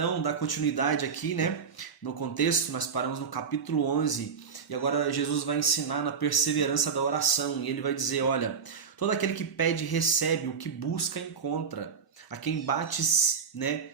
então dar continuidade aqui, né? No contexto, nós paramos no capítulo 11 e agora Jesus vai ensinar na perseverança da oração e ele vai dizer, olha, todo aquele que pede recebe, o que busca encontra, a quem bate, né,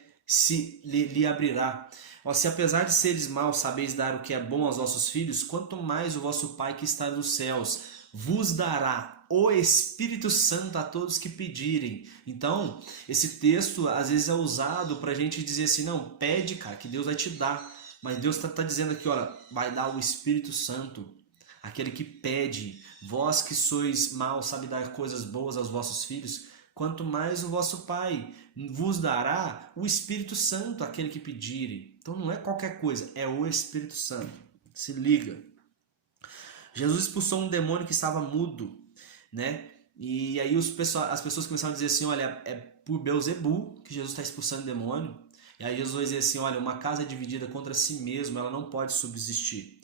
lhe abrirá. Ó, se apesar de seres maus sabeis dar o que é bom aos vossos filhos, quanto mais o vosso Pai que está nos céus vos dará o Espírito Santo a todos que pedirem. Então, esse texto às vezes é usado para a gente dizer assim, não, pede, cara, que Deus vai te dar. Mas Deus está dizendo aqui, olha, vai dar o Espírito Santo. Aquele que pede, vós que sois maus, sabe dar coisas boas aos vossos filhos, quanto mais o vosso Pai vos dará o Espírito Santo, aquele que pedirem. Então não é qualquer coisa, é o Espírito Santo. Se liga. Jesus expulsou um demônio que estava mudo, né? E aí as pessoas começaram a dizer assim, olha, é por Beelzebul que Jesus está expulsando o demônio. E aí Jesus vai dizer assim, olha, uma casa dividida contra si mesma, ela não pode subsistir.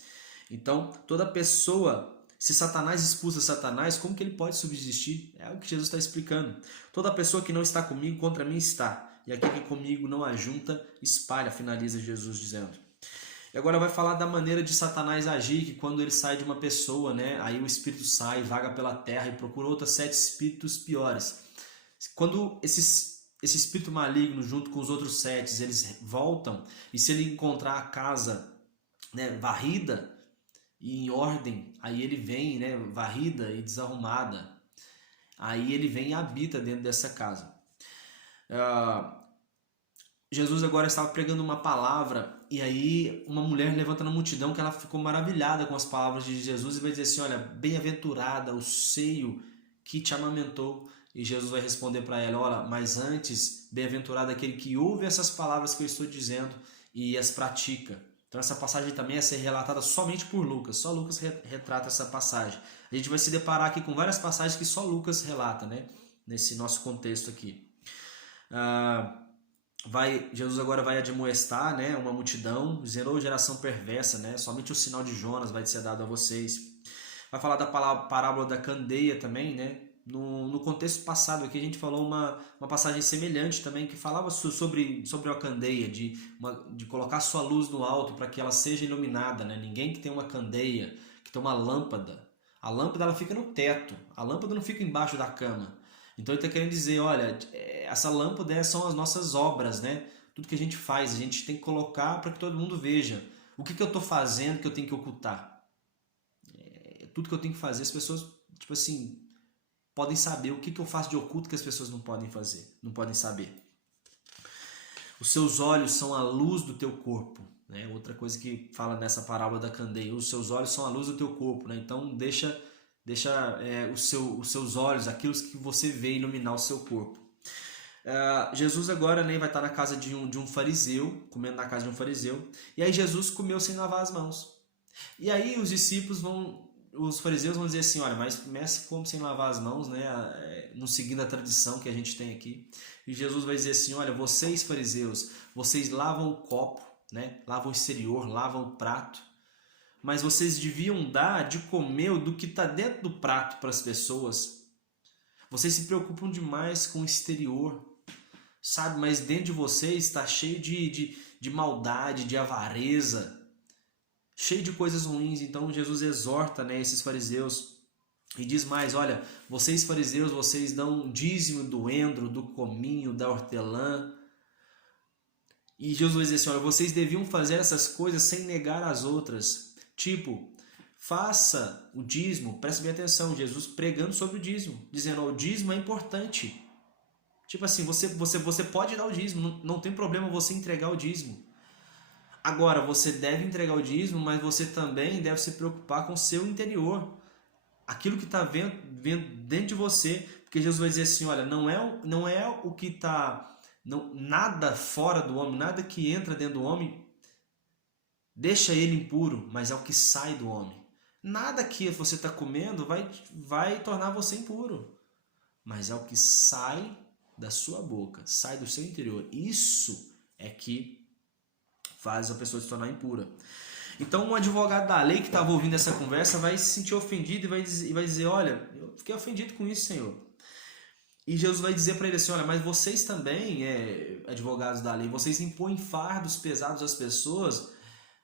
Então, toda pessoa, se Satanás expulsa Satanás, como que ele pode subsistir? É o que Jesus está explicando. Toda pessoa que não está comigo, contra mim está. E aquele que comigo não ajunta, espalha, finaliza Jesus dizendo. E agora vai falar da maneira de Satanás agir, que quando ele sai de uma pessoa, né, aí o espírito sai, vaga pela terra e procura outros 7 espíritos piores. Quando esse espírito maligno, junto com os outros 7, eles voltam, e se ele encontrar a casa, né, varrida e em ordem, aí ele vem, né, varrida e desarrumada, aí ele vem e habita dentro dessa casa. Jesus agora estava pregando uma palavra e aí uma mulher levanta na multidão que ela ficou maravilhada com as palavras de Jesus e vai dizer assim, olha, bem-aventurada o seio que te amamentou. E Jesus vai responder para ela, olha, mas antes, bem-aventurado aquele que ouve essas palavras que eu estou dizendo e as pratica. Então essa passagem também é ser relatada somente por Lucas, só Lucas retrata essa passagem. A gente vai se deparar aqui com várias passagens que só Lucas relata, né? Nesse nosso contexto aqui. Jesus agora vai admoestar, né, uma multidão, dizendo, ô geração perversa, né, somente o sinal de Jonas vai ser dado a vocês. Vai falar da parábola da candeia também, né? No contexto passado aqui a gente falou uma passagem semelhante também, que falava sobre a candeia, de colocar sua luz no alto para que ela seja iluminada, né? Ninguém que tem uma candeia, que tem uma lâmpada, a lâmpada ela fica no teto, a lâmpada não fica embaixo da cama. Então ele está querendo dizer, olha, essa lâmpada são as nossas obras, né? Tudo que a gente faz, a gente tem que colocar para que todo mundo veja. O que eu estou fazendo que eu tenho que ocultar? Tudo que eu tenho que fazer, as pessoas, tipo assim, podem saber o que eu faço de oculto que as pessoas não podem fazer, não podem saber. Os seus olhos são a luz do teu corpo, né? Outra coisa que fala nessa parábola da candeia, os seus olhos são a luz do teu corpo, né? Então deixa os seus olhos, aquilo que você vê iluminar o seu corpo. Jesus agora, né, vai estar na casa de um fariseu, comendo na casa de um fariseu, e aí Jesus comeu sem lavar as mãos. E aí os fariseus vão dizer assim, olha, mas mestre come sem lavar as mãos, né, não seguindo a tradição que a gente tem aqui. E Jesus vai dizer assim, olha, vocês fariseus, vocês lavam o copo, né, lavam o exterior, lavam o prato, mas vocês deviam dar de comer do que está dentro do prato para as pessoas. Vocês se preocupam demais com o exterior, sabe? Mas dentro de vocês está cheio de maldade, de avareza, cheio de coisas ruins. Então Jesus exorta, né, esses fariseus e diz mais, olha, vocês fariseus, vocês dão dízimo do endro, do cominho, da hortelã. E Jesus vai dizer assim, olha, vocês deviam fazer essas coisas sem negar as outras. Tipo, faça o dízimo, preste bem atenção, Jesus pregando sobre o dízimo, dizendo, o dízimo é importante. Tipo assim, você pode dar o dízimo, não tem problema você entregar o dízimo. Agora, você deve entregar o dízimo, mas você também deve se preocupar com o seu interior. Aquilo que está vendo dentro de você, porque Jesus vai dizer assim, olha, não é o que está, nada fora do homem, nada que entra dentro do homem, deixa ele impuro, mas é o que sai do homem. Nada que você está comendo vai tornar você impuro, mas é o que sai da sua boca, sai do seu interior. Isso é que faz a pessoa se tornar impura. Então um advogado da lei que estava ouvindo essa conversa vai se sentir ofendido e vai dizer, olha, eu fiquei ofendido com isso, Senhor. E Jesus vai dizer para ele assim, olha, mas vocês também, advogados da lei, vocês impõem fardos pesados às pessoas,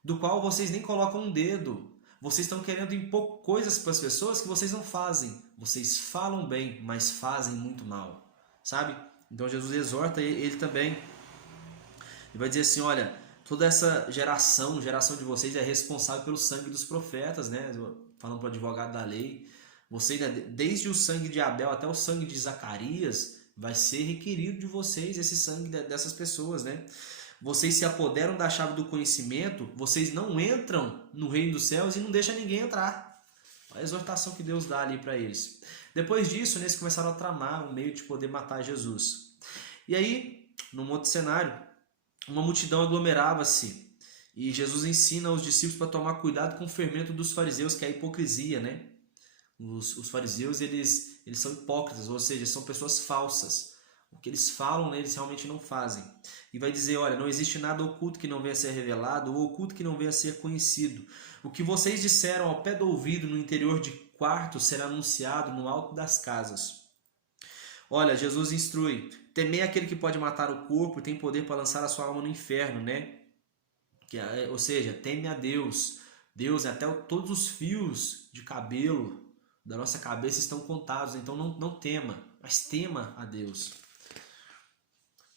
do qual vocês nem colocam um dedo. Vocês estão querendo impor coisas para as pessoas que vocês não fazem. Vocês falam bem, mas fazem muito mal, sabe? Então Jesus exorta ele também. Ele vai dizer assim, olha, toda essa geração de vocês é responsável pelo sangue dos profetas, né? Falando para o advogado da lei. Vocês, desde o sangue de Abel até o sangue de Zacarias, vai ser requerido de vocês esse sangue dessas pessoas, né? Vocês se apoderam da chave do conhecimento, vocês não entram no reino dos céus e não deixam ninguém entrar. A exortação que Deus dá ali para eles. Depois disso, eles começaram a tramar um meio de poder matar Jesus. E aí, num outro cenário, uma multidão aglomerava-se e Jesus ensina aos discípulos para tomar cuidado com o fermento dos fariseus, que é a hipocrisia, né? Os fariseus, eles são hipócritas, ou seja, são pessoas falsas. O que eles falam, né, eles realmente não fazem. E vai dizer, olha, não existe nada oculto que não venha a ser revelado, ou oculto que não venha a ser conhecido. O que vocês disseram ao pé do ouvido no interior de quarto será anunciado no alto das casas. Olha, Jesus instrui, temei aquele que pode matar o corpo e tem poder para lançar a sua alma no inferno, né? Ou seja, teme a Deus. Deus, até todos os fios de cabelo da nossa cabeça estão contados, então não tema, mas tema a Deus.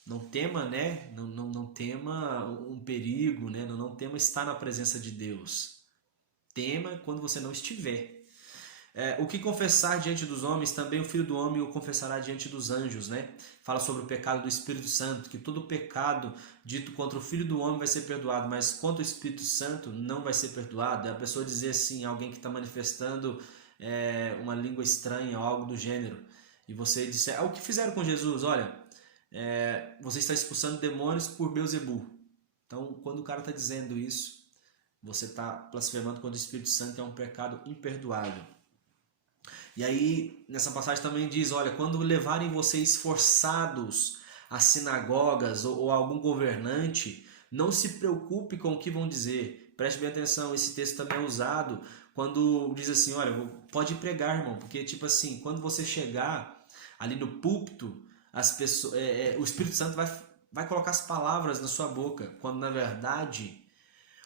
Não tema, né? Não tema um perigo, né? Não tema estar na presença de Deus. Tema quando você não estiver. O que confessar diante dos homens, também o Filho do Homem o confessará diante dos anjos, né? Fala sobre o pecado do Espírito Santo, que todo pecado dito contra o Filho do Homem vai ser perdoado, mas contra o Espírito Santo não vai ser perdoado. É a pessoa dizer assim, alguém que está manifestando uma língua estranha ou algo do gênero, e você disser, o que fizeram com Jesus? Olha, você está expulsando demônios por Beelzebul. Então, quando o cara está dizendo isso, você está blasfemando contra o Espírito Santo, que é um pecado imperdoável. E aí, nessa passagem também diz, olha, quando levarem vocês forçados às sinagogas ou algum governante, não se preocupe com o que vão dizer. Preste bem atenção, esse texto também é usado quando diz assim, olha, pode pregar, irmão, porque tipo assim, quando você chegar ali no púlpito, as pessoas, o Espírito Santo vai colocar as palavras na sua boca, quando na verdade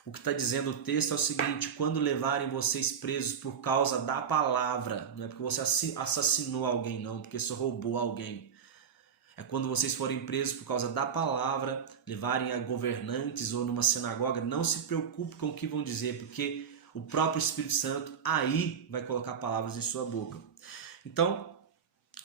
o que está dizendo o texto é o seguinte, quando levarem vocês presos por causa da palavra, não é porque você assassinou alguém não, porque você roubou alguém, é quando vocês forem presos por causa da palavra, levarem a governantes ou numa sinagoga, não se preocupe com o que vão dizer, porque o próprio Espírito Santo aí vai colocar palavras em sua boca. Então,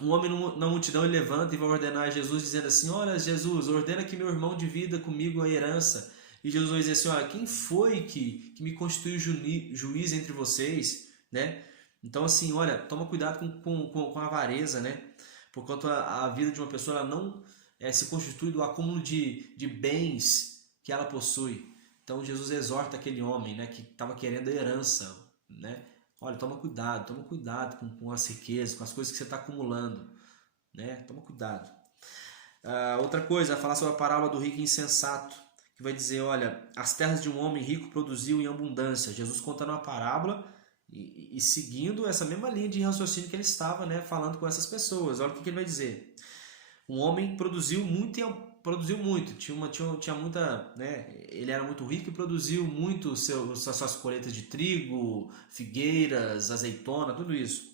um homem na multidão ele levanta e vai ordenar a Jesus, dizendo assim, olha Jesus, ordena que meu irmão divida comigo a herança. E Jesus vai dizer assim, olha, quem foi que me constituiu juiz entre vocês, né? Então assim, olha, toma cuidado com a avareza, né? Porquanto a vida de uma pessoa ela não se constitui do acúmulo de bens que ela possui. Então Jesus exorta aquele homem, né, que estava querendo a herança, né? Olha, toma cuidado com as riquezas, com as coisas que você está acumulando, né? Toma cuidado. Outra coisa, falar sobre a parábola do rico insensato, que vai dizer, olha, as terras de um homem rico produziu em abundância. Jesus contando uma parábola e seguindo essa mesma linha de raciocínio que ele estava, né, falando com essas pessoas. Olha o que ele vai dizer. Um homem produziu muito, tinha muita, né, ele era muito rico e produziu muito suas colheitas de trigo, figueiras, azeitona, tudo isso.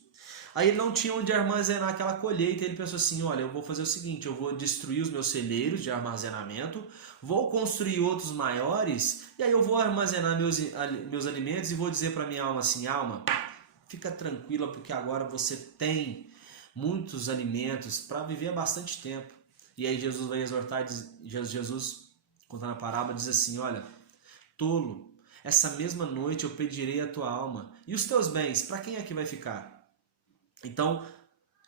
Aí ele não tinha onde armazenar aquela colheita, ele pensou assim, olha, eu vou fazer o seguinte, eu vou destruir os meus celeiros de armazenamento, vou construir outros maiores, e aí eu vou armazenar meus alimentos e vou dizer para minha alma assim, alma, fica tranquila porque agora você tem muitos alimentos para viver há bastante tempo. E aí Jesus vai exortar, Jesus, contando a parábola, diz assim, olha, tolo, essa mesma noite eu pedirei a tua alma, e os teus bens, para quem é que vai ficar? Então,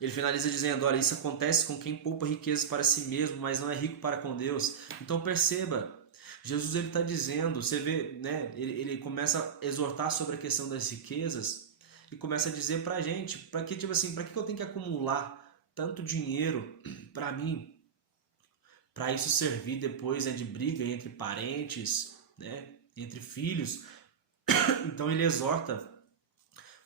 ele finaliza dizendo, olha, isso acontece com quem poupa riquezas para si mesmo, mas não é rico para com Deus. Então perceba, Jesus ele está dizendo, você vê, né, ele começa a exortar sobre a questão das riquezas e começa a dizer para a gente, para que tipo assim, para que eu tenho que acumular tanto dinheiro para mim, para isso servir depois de briga entre parentes, né, entre filhos. Então ele exorta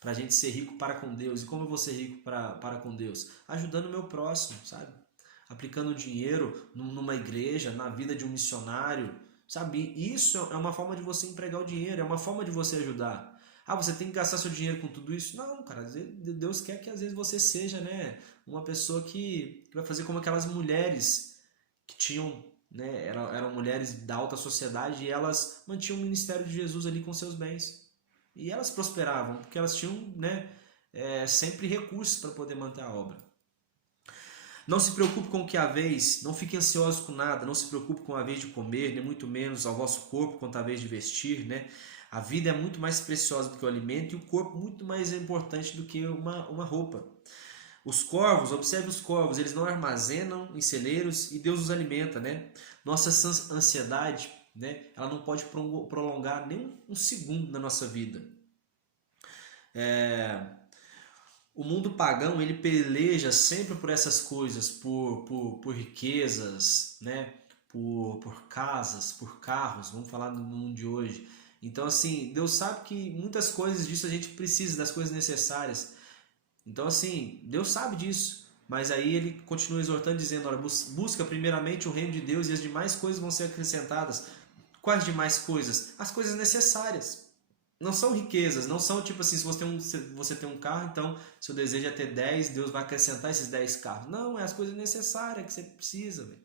para a gente ser rico para com Deus. E como eu vou ser rico para com Deus? Ajudando o meu próximo, sabe? Aplicando dinheiro numa igreja, na vida de um missionário, sabe? Isso é uma forma de você empregar o dinheiro, é uma forma de você ajudar. Ah, você tem que gastar seu dinheiro com tudo isso? Não, cara, Deus quer que às vezes você seja, né, uma pessoa que vai fazer como aquelas mulheres que tinham, né, eram mulheres da alta sociedade e elas mantinham o ministério de Jesus ali com seus bens. E elas prosperavam, porque elas tinham, né, sempre recursos para poder manter a obra. Não se preocupe com o que haveis, não fique ansioso com nada, não se preocupe com a vez de comer, nem muito menos ao vosso corpo quanto a vez de vestir, né? A vida é muito mais preciosa do que o alimento e o corpo muito mais importante do que uma roupa. Os corvos, observe os corvos, eles não armazenam em celeiros e Deus os alimenta, né? Nossa ansiedade, né? Ela não pode prolongar nem um segundo na nossa vida. O mundo pagão, ele peleja sempre por essas coisas, por riquezas, né? Por casas, por carros, vamos falar no mundo de hoje. Então, assim, Deus sabe que muitas coisas disso a gente precisa, das coisas necessárias. Então, assim, Deus sabe disso. Mas aí ele continua exortando, dizendo, olha, busca primeiramente o reino de Deus e as demais coisas vão ser acrescentadas. Quais demais coisas? As coisas necessárias. Não são riquezas, não são tipo assim, se você tem um carro, então seu desejo é ter 10, Deus vai acrescentar esses 10 carros. Não, é as coisas necessárias que você precisa, velho.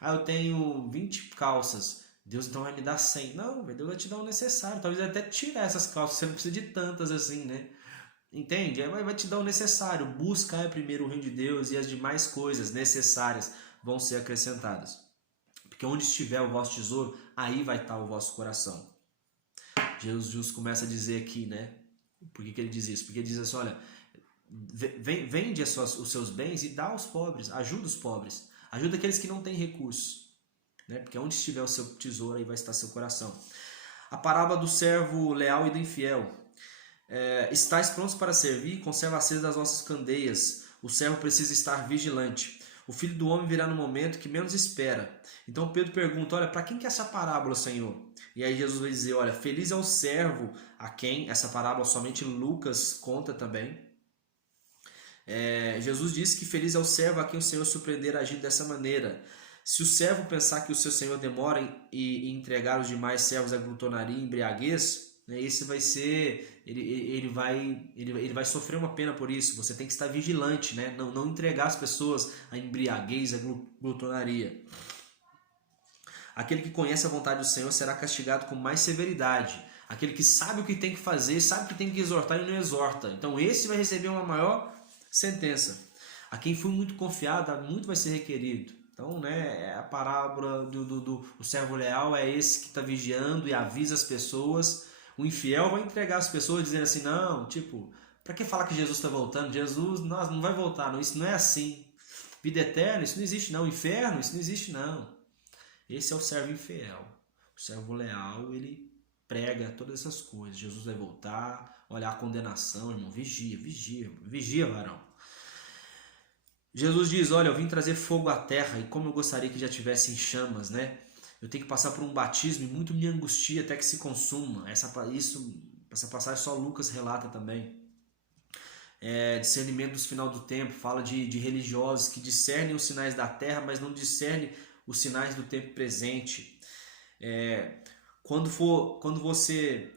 Ah, eu tenho 20 calças, Deus então vai me dar 100. Não, Deus vai te dar o necessário, talvez até tirar essas calças, você não precisa de tantas assim, né? Entende? Vai te dar o necessário. Busca primeiro o reino de Deus e as demais coisas necessárias vão ser acrescentadas. Porque onde estiver o vosso tesouro, aí vai estar o vosso coração. Jesus começa a dizer aqui, né? Por que ele diz isso? Porque ele diz assim, olha, vende os seus bens e dá aos pobres, ajuda os pobres, ajuda aqueles que não têm recursos, né? Porque onde estiver o seu tesouro, aí vai estar seu coração. A parábola do servo leal e do infiel. Estais prontos para servir, conserva acesa das vossas candeias, o servo precisa estar vigilante. O filho do homem virá no momento que menos espera. Então Pedro pergunta, olha, para quem que é essa parábola, Senhor? E aí Jesus vai dizer, olha, feliz é o servo a quem essa parábola somente Lucas conta também. Jesus disse que feliz é o servo a quem o Senhor surpreender agindo dessa maneira. Se o servo pensar que o seu Senhor demora em entregar os demais servos à glutonaria e embriaguez, né, esse vai ser, ele vai sofrer uma pena por isso. Você tem que estar vigilante, né? Não entregar as pessoas à embriaguez, à glutonaria. Aquele que conhece a vontade do Senhor será castigado com mais severidade. Aquele que sabe o que tem que fazer, sabe que tem que exortar e não exorta. Então esse vai receber uma maior sentença. A quem foi muito confiado, muito vai ser requerido. Então, né, a parábola do servo leal é esse que está vigiando e avisa as pessoas. O infiel vai entregar as pessoas dizendo assim, não, tipo, para que falar que Jesus está voltando? Jesus não vai voltar, não, isso não é assim. Vida eterna, isso não existe não. Inferno, isso não existe não. Esse é o servo infiel. O servo leal, ele prega todas essas coisas. Jesus vai voltar, olha a condenação, irmão, vigia, varão. Jesus diz, olha, eu vim trazer fogo à terra e como eu gostaria que já tivesse em chamas, né? Eu tenho que passar por um batismo e muito me angustia até que se consuma. Essa passagem só Lucas relata também. Discernimento dos final do tempo, fala de religiosos que discernem os sinais da terra, mas não discernem os sinais do tempo presente. Quando você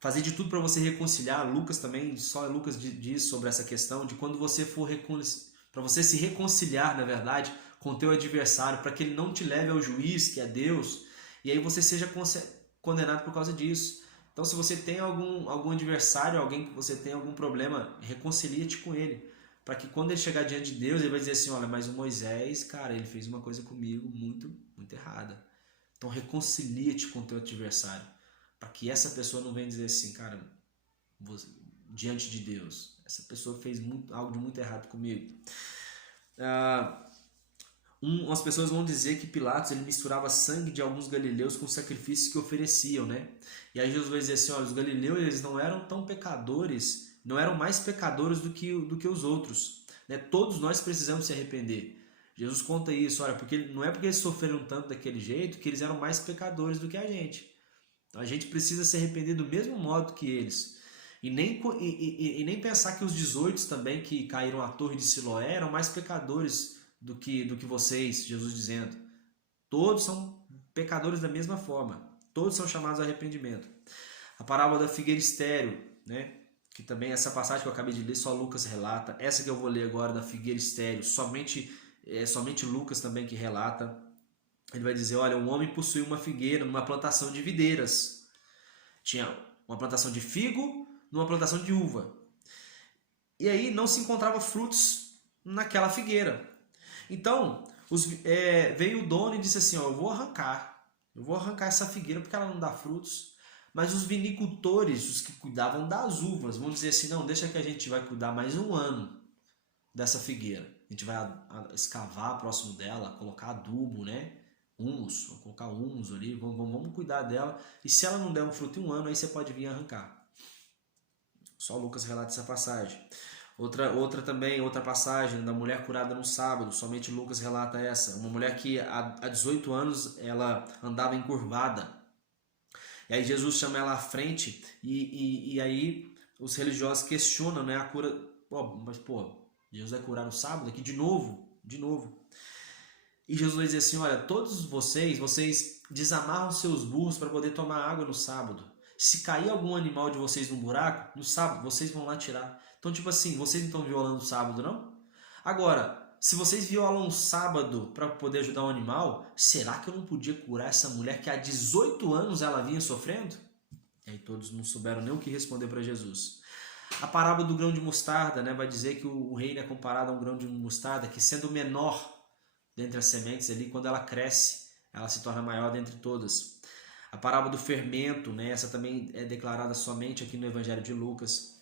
fazer de tudo para você reconciliar, Lucas também, só Lucas diz sobre essa questão, de quando você for para você se reconciliar, na verdade, com o teu adversário, para que ele não te leve ao juiz, que é Deus, e aí você seja condenado por causa disso. Então, se você tem algum adversário, alguém que você tem algum problema, reconcilia-te com ele, para que quando ele chegar diante de Deus, ele vai dizer assim, olha, mas o Moisés, cara, ele fez uma coisa comigo muito, muito errada. Então, reconcilia-te com o teu adversário, para que essa pessoa não venha dizer assim, cara, diante de Deus, essa pessoa fez algo de muito errado comigo. As pessoas vão dizer que Pilatos ele misturava sangue de alguns galileus com sacrifícios que ofereciam, né? E aí Jesus vai dizer assim, olha, os galileus eles não eram tão pecadores, não eram mais pecadores do que os outros, né? Todos nós precisamos se arrepender. Jesus conta isso, olha, porque não é porque eles sofreram tanto daquele jeito que eles eram mais pecadores do que a gente. Então a gente precisa se arrepender do mesmo modo que eles. E nem pensar que os 18 também que caíram à torre de Siloé eram mais pecadores do que vocês, Jesus dizendo. Todos são pecadores da mesma forma. Todos são chamados a arrependimento. A parábola da figueira estéril, né? Que também essa passagem que eu acabei de ler, só Lucas relata. Essa que eu vou ler agora da figueira estéril, somente Lucas também que relata. Ele vai dizer, olha, um homem possuía uma figueira numa plantação de videiras. Tinha uma plantação de figo, numa plantação de uva. E aí não se encontrava frutos naquela figueira. Então, veio o dono e disse assim, ó, eu vou arrancar essa figueira porque ela não dá frutos. Mas os vinicultores, os que cuidavam das uvas, vão dizer assim, não, deixa que a gente vai cuidar mais um ano dessa figueira. A gente vai escavar próximo dela, colocar adubo, né? Humus, vamos colocar humus ali, vamos cuidar dela. E se ela não der um fruto em um ano, aí você pode vir arrancar. Só Lucas relata essa passagem. Outra passagem da mulher curada no sábado, somente Lucas relata essa. Uma mulher que há 18 anos ela andava encurvada. E aí Jesus chama ela à frente e aí os religiosos questionam, né, a cura. Mas Jesus vai curar no sábado aqui de novo. E Jesus vai dizer assim, olha, todos vocês desamarram seus burros para poder tomar água no sábado. Se cair algum animal de vocês num buraco, no sábado, vocês vão lá tirar. Então, tipo assim, vocês não estão violando o sábado, não? Agora, se vocês violam o sábado para poder ajudar um animal, será que eu não podia curar essa mulher que há 18 anos ela vinha sofrendo? E aí todos não souberam nem o que responder para Jesus. A parábola do grão de mostarda, né, vai dizer que o reino é comparado a um grão de mostarda, que sendo menor dentre as sementes ali, quando ela cresce, ela se torna maior dentre todas. A parábola do fermento, né, essa também é declarada somente aqui no Evangelho de Lucas.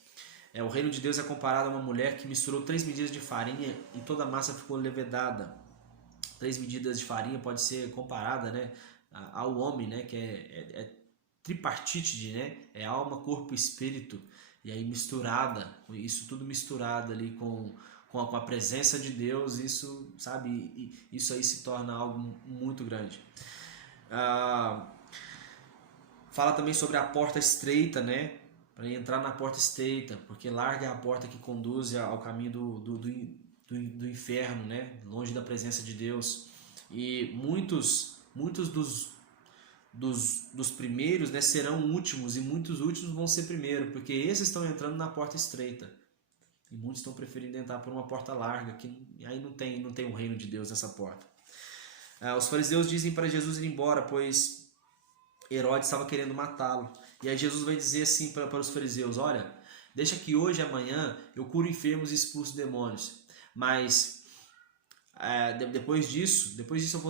O reino de Deus é comparado a uma mulher que misturou 3 medidas de farinha e toda a massa ficou levedada. 3 medidas de farinha pode ser comparada, né, ao homem, né, que é tripartite, né, é alma, corpo e espírito. E aí misturada, isso tudo misturado ali com a presença de Deus, isso, sabe, isso aí se torna algo muito grande. Fala também sobre a porta estreita, né? Para entrar na porta estreita, porque larga é a porta que conduz ao caminho do inferno, né? Longe da presença de Deus. E muitos dos primeiros, né, serão últimos, e muitos últimos vão ser primeiros, porque esses estão entrando na porta estreita. E muitos estão preferindo entrar por uma porta larga, que aí não tem o reino de Deus nessa porta. Os fariseus dizem para Jesus ir embora, pois Herodes estava querendo matá-lo. E aí Jesus vai dizer assim para os fariseus, olha, deixa que hoje e amanhã eu curo enfermos e expulso demônios. Mas depois disso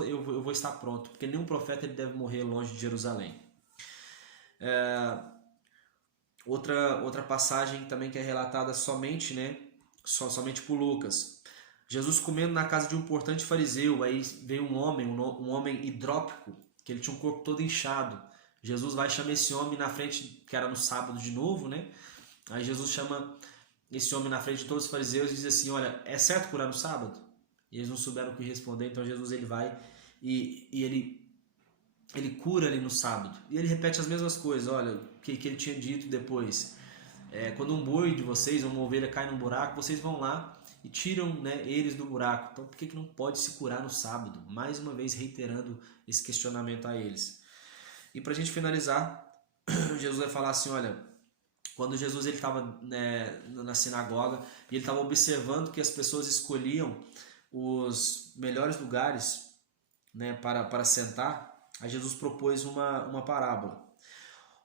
eu vou estar pronto, porque nenhum profeta ele deve morrer longe de Jerusalém. Outra passagem também que é relatada somente, né, somente por Lucas. Jesus comendo na casa de um importante fariseu, aí veio um homem hidrópico, que ele tinha um corpo todo inchado. Jesus vai chamar esse homem na frente, que era no sábado de novo, né? Aí Jesus chama esse homem na frente de todos os fariseus e diz assim, olha, é certo curar no sábado? E eles não souberam o que responder, então Jesus ele vai e ele cura ali no sábado. E ele repete as mesmas coisas, olha, que ele tinha dito depois. Quando um boi de vocês, uma ovelha cai num buraco, vocês vão lá e tiram, né, eles do buraco. Então por que não pode se curar no sábado? Mais uma vez reiterando esse questionamento a eles. E para a gente finalizar, Jesus vai falar assim, olha, quando Jesus estava, né, na sinagoga e ele estava observando que as pessoas escolhiam os melhores lugares, né, para sentar, a Jesus propôs uma parábola.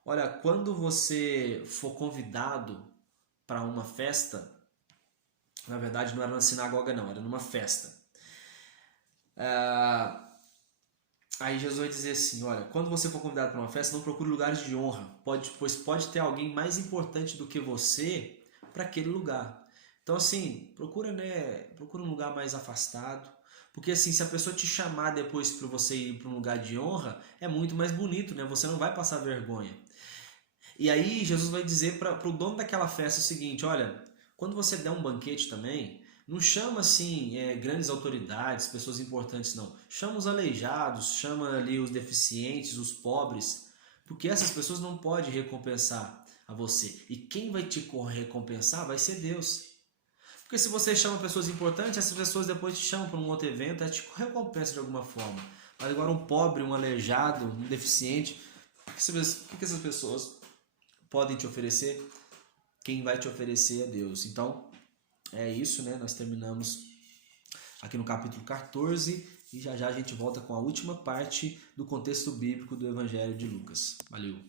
Olha, quando você for convidado para uma festa, na verdade não era na sinagoga não, era numa festa. Aí Jesus vai dizer assim, olha, quando você for convidado para uma festa, não procure lugares de honra, pois pode ter alguém mais importante do que você para aquele lugar. Então assim, procura um lugar mais afastado, porque assim, se a pessoa te chamar depois para você ir para um lugar de honra, é muito mais bonito, né? Você não vai passar vergonha. E aí Jesus vai dizer para o dono daquela festa o seguinte, olha, quando você der um banquete também, não chama assim grandes autoridades, pessoas importantes não. Chama os aleijados, chama ali os deficientes, os pobres, porque essas pessoas não podem recompensar a você. E quem vai te recompensar vai ser Deus. Porque se você chama pessoas importantes, essas pessoas depois te chamam para um outro evento, te recompensa de alguma forma. Mas agora um pobre, um aleijado, um deficiente, o que essas pessoas podem te oferecer? Quem vai te oferecer é Deus. Então, é isso, né? Nós terminamos aqui no capítulo 14 e já já a gente volta com a última parte do contexto bíblico do Evangelho de Lucas. Valeu!